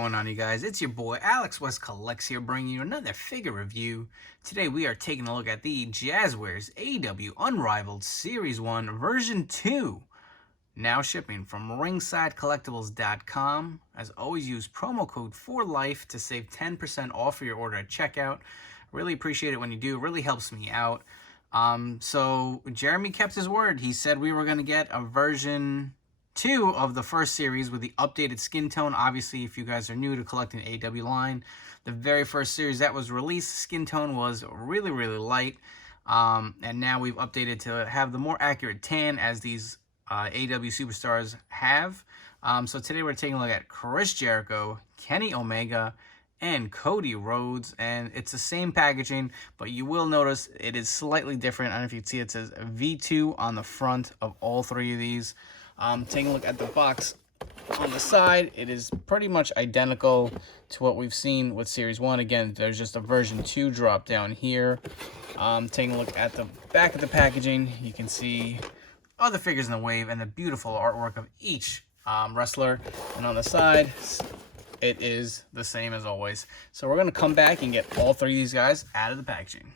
going on, you guys? It's your boy Alex West Collects here, bringing you another figure review. Today we are taking a look at the Jazwares AEW Unrivaled Series 1 Version 2. Now shipping from ringsidecollectibles.com. As always, use promo code FORLIFE to save 10% off of your order at checkout. Really appreciate it when you do. It really helps me out. So Jeremy kept his word. He said we were going to get a version 2 of the first series with the updated skin tone. Obviously, if you guys are new to collecting the AEW line, the very first series that was released, skin tone was really light. And now we've updated to have the more accurate tan as these AEW superstars have. So today we're taking a look at Chris Jericho, Kenny Omega, and Cody Rhodes, and it's the same packaging, but you will notice it is slightly different. I don't know if you can see it says V2 on the front of all three of these. Taking a look at the box on the side, it is pretty much identical to what we've seen with Series 1. Again, there's just a version 2 drop down here. Taking a look at the back of the packaging, you can see other figures in the wave and the beautiful artwork of each wrestler. And on the side, it is the same as always. So we're going to come back and get all three of these guys out of the packaging.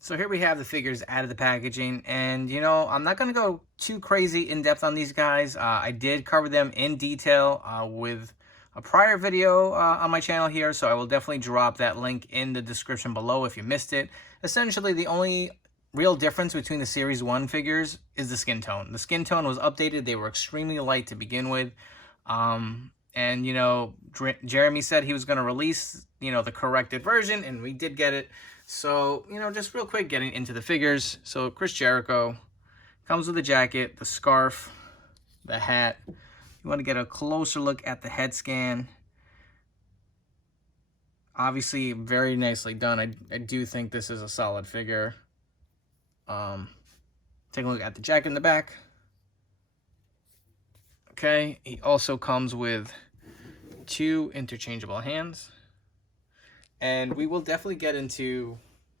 So here we have the figures out of the packaging, and you know, I'm not going to go too crazy in depth on these guys. I did cover them in detail with a prior video on my channel here, so I will definitely drop that link in the description below if you missed it. Essentially, the only real difference between the Series 1 figures is the skin tone. The skin tone was updated. They were extremely light to begin with. And, you know, Jeremy said he was going to release, you know, the corrected version, and we did get it. So, you know, just real quick, getting into the figures. So, Chris Jericho comes with the jacket, the scarf, the hat. You want to get a closer look at the head scan. Obviously, very nicely done. I do think this is a solid figure. Take a look at the jacket in the back. Okay, he also comes with 2 interchangeable hands. And we will definitely get into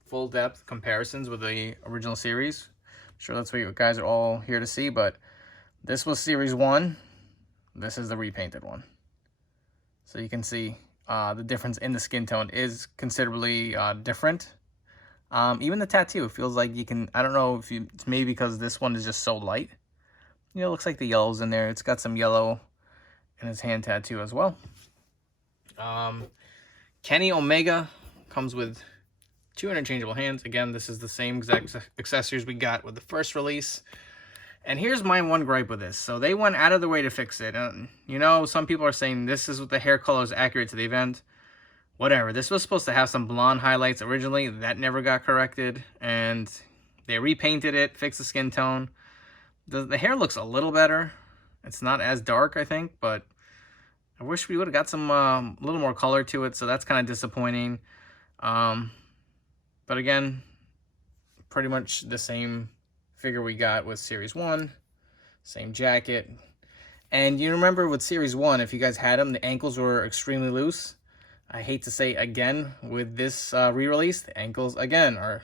full depth comparisons with the original series. I'm sure that's what you guys are all here to see, but this was Series 1. This is the repainted one. So you can see the difference in the skin tone is considerably different. Even the tattoo feels like you can, I don't know if it's maybe because this one is just so light. You know, it looks like the yellow's in there. It's got some yellow in his hand tattoo as well. Kenny Omega comes with 2 interchangeable hands. Again, this is the same exact accessories we got with the first release. And here's my one gripe with this. So they went out of their way to fix it. And, you know, some people are saying this is what the hair color is accurate to the event. Whatever. This was supposed to have some blonde highlights originally. That never got corrected. And they repainted it, fixed the skin tone. The hair looks a little better. It's not as dark, I think, but I wish we would have got some a little more color to it, so that's kind of disappointing. But again, pretty much the same figure we got with Series 1. Same jacket. And you remember with Series 1, if you guys had them, the ankles were extremely loose. I hate to say again, with this re-release, the ankles, again, are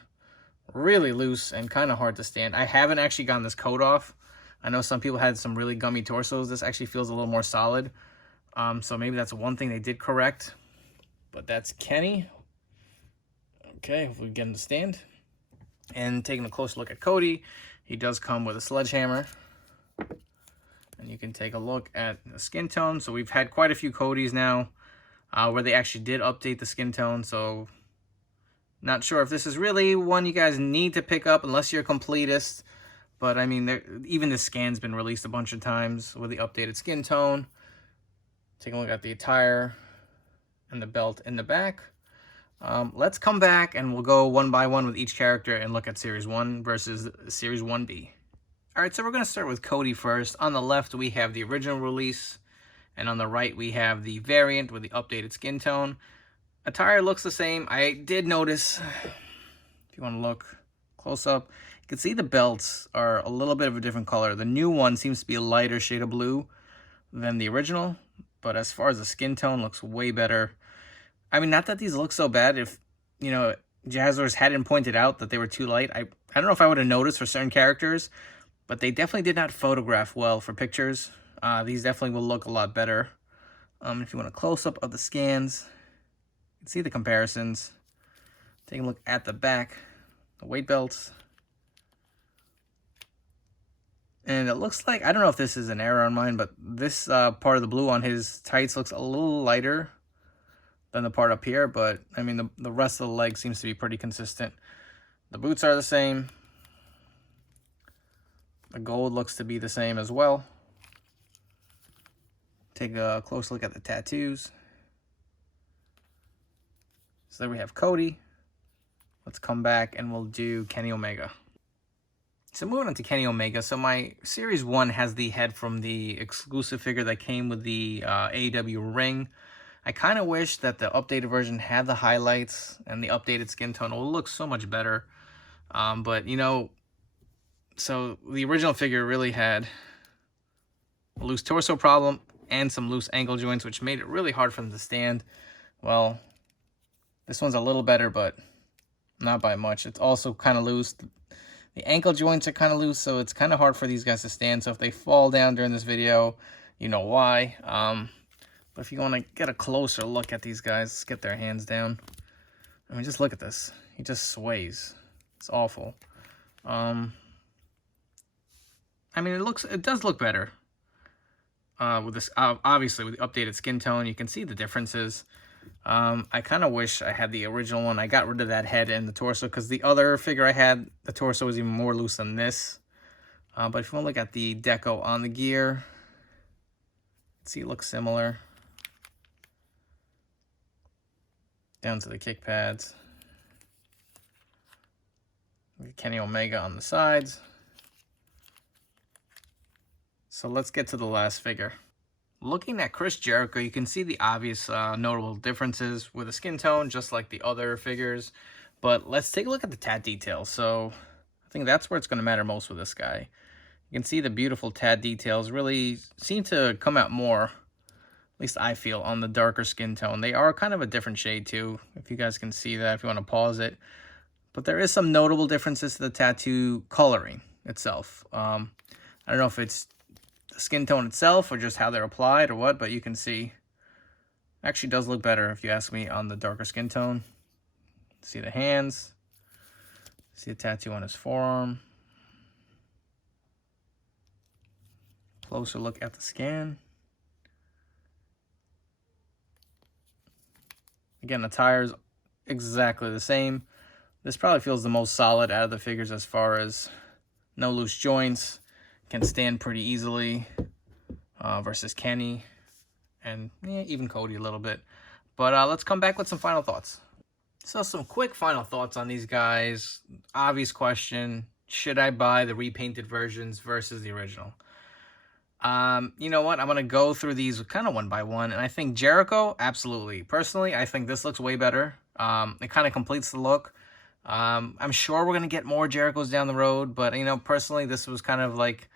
really loose and kind of hard to stand. I haven't actually gotten this coat off. I know some people had some really gummy torsos. This actually feels a little more solid. So maybe that's one thing they did correct. But that's Kenny. Okay, if we get him to stand. And taking a close look at Cody, he does come with a sledgehammer. And you can take a look at the skin tone. So we've had quite a few Codys now where they actually did update the skin tone. So not sure if this is really one you guys need to pick up unless you're a completist. But I mean, even the scan's been released a bunch of times with the updated skin tone. Take a look at the attire and the belt in the back. Let's come back and we'll go one by one with each character and look at Series 1 versus Series 1B. Alright, so we're going to start with Cody first. On the left, we have the original release. And on the right, we have the variant with the updated skin tone. Attire looks the same. I did notice, if you want to look close up, you can see the belts are a little bit of a different color. The new one seems to be a lighter shade of blue than the original. But as far as the skin tone, looks way better. I mean, not that these look so bad. If, you know, Jazwares hadn't pointed out that they were too light, I don't know if I would have noticed for certain characters, but they definitely did not photograph well for pictures. These definitely will look a lot better If you want a close-up of the scans, you can see the comparisons. Take a look at the back, the weight belts. And it looks like, I don't know if this is an error on mine, but this part of the blue on his tights looks a little lighter than the part up here. But, I mean, the rest of the leg seems to be pretty consistent. The boots are the same. The gold looks to be the same as well. Take a close look at the tattoos. So there we have Cody. Let's come back and we'll do Kenny Omega. So moving on to Kenny Omega. So my Series 1 has the head from the exclusive figure that came with the AEW ring. I kind of wish that the updated version had the highlights and the updated skin tone. It will look so much better. But, you know, so the original figure really had a loose torso problem and some loose ankle joints, which made it really hard for them to stand. Well, this one's a little better, but not by much. It's also kind of loose. The ankle joints are kind of loose, so it's kind of hard for these guys to stand. So if they fall down during this video, you know why. But if you want to get a closer look at these guys, let's get their hands down. I mean, just look at this. He just sways. It's awful. I mean, it does look better. With this, obviously, with the updated skin tone, you can see the differences. I kind of wish I had the original one. I got rid of that head and the torso because the other figure I had, the torso was even more loose than this. But if you want to look at the deco on the gear, see, it looks similar. Down to the kick pads. Kenny Omega on the sides. So let's get to the last figure. Looking at Chris Jericho, you can see the obvious notable differences with the skin tone, just like the other figures. But let's take a look at the tat details. So I think that's where it's going to matter most with this guy. You can see the beautiful tat details really seem to come out more, at least I feel, on the darker skin tone. They are kind of a different shade too, if you guys can see that, if you want to pause it. But there is some notable differences to the tattoo coloring itself. I don't know if it's the skin tone itself or just how they're applied or what, but you can see it actually does look better if you ask me on the darker skin tone. See the hands, see the tattoo on his forearm. Closer look at the scan. Again, the tire's exactly the same. This probably feels the most solid out of the figures as far as no loose joints. Can stand pretty easily versus Kenny and even Cody a little bit. But let's come back with some final thoughts. So some quick final thoughts on these guys. Obvious question, should I buy the repainted versions versus the original? You know what? I'm going to go through these kind of one by one. And I think Jericho, absolutely. Personally, I think this looks way better. It kind of completes the look. I'm sure we're going to get more Jerichos down the road. But, you know, personally, this was kind of like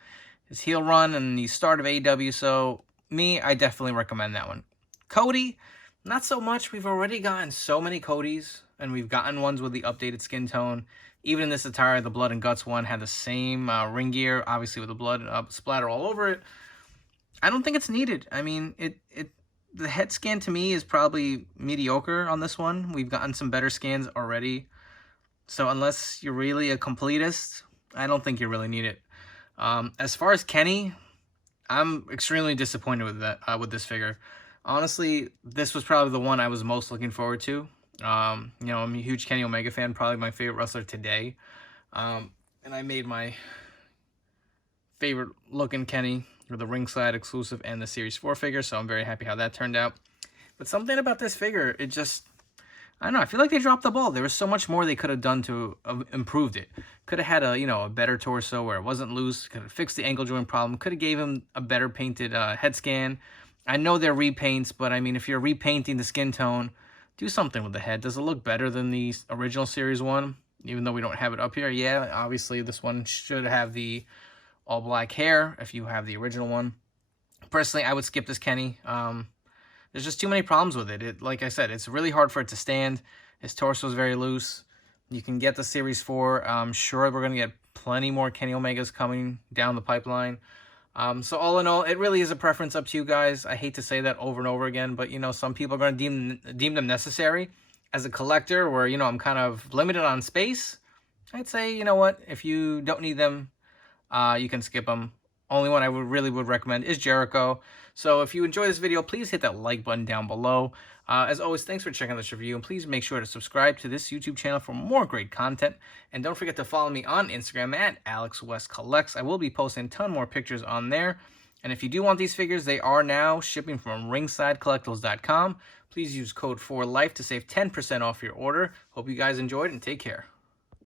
his heel run and the start of AEW. So, I definitely recommend that one. Cody, not so much. We've already gotten so many Codys. And we've gotten ones with the updated skin tone. Even in this attire, the Blood and Guts one had the same ring gear, obviously with the blood splatter all over it. I don't think it's needed. I mean, the head scan to me is probably mediocre on this one. We've gotten some better scans already. So unless you're really a completist, I don't think you really need it. As far as Kenny, I'm extremely disappointed with that with this figure. Honestly, this was probably the one I was most looking forward to. You know, I'm a huge Kenny Omega fan, probably my favorite wrestler today. And I made my favorite looking Kenny with the ringside exclusive and the Series 4 figure, so I'm very happy how that turned out. But something about this figure, it just, I don't know, I feel like they dropped the ball. There was so much more they could have done to have improved it. Could have had a better torso where it wasn't loose, could have fixed the ankle joint problem, could have gave him a better painted head scan. I know they're repaints, but I mean, if you're repainting the skin tone, do something with the head. Does it look better than the original Series 1? Even though we don't have it up here. Yeah, obviously this one should have the all black hair if you have the original one. Personally, I would skip this Kenny. There's just too many problems with it. Like I said, it's really hard for it to stand. His torso is very loose. You can get the Series 4. I'm sure we're going to get plenty more Kenny Omegas coming down the pipeline. So all in all, it really is a preference up to you guys. I hate to say that over and over again, but you know, some people are going to deem them necessary. As a collector, where, you know, I'm kind of limited on space, I'd say, you know what, if you don't need them, you can skip them. Only one I really would recommend is Jericho. So if you enjoy this video, please hit that like button down below. As always, thanks for checking this review, and please make sure to subscribe to this YouTube channel for more great content. And don't forget to follow me on Instagram at AlexWestCollects. I will be posting a ton more pictures on there. And if you do want these figures, they are now shipping from ringsidecollectibles.com. Please use code 4LIFE to save 10% off your order. Hope you guys enjoyed, and take care.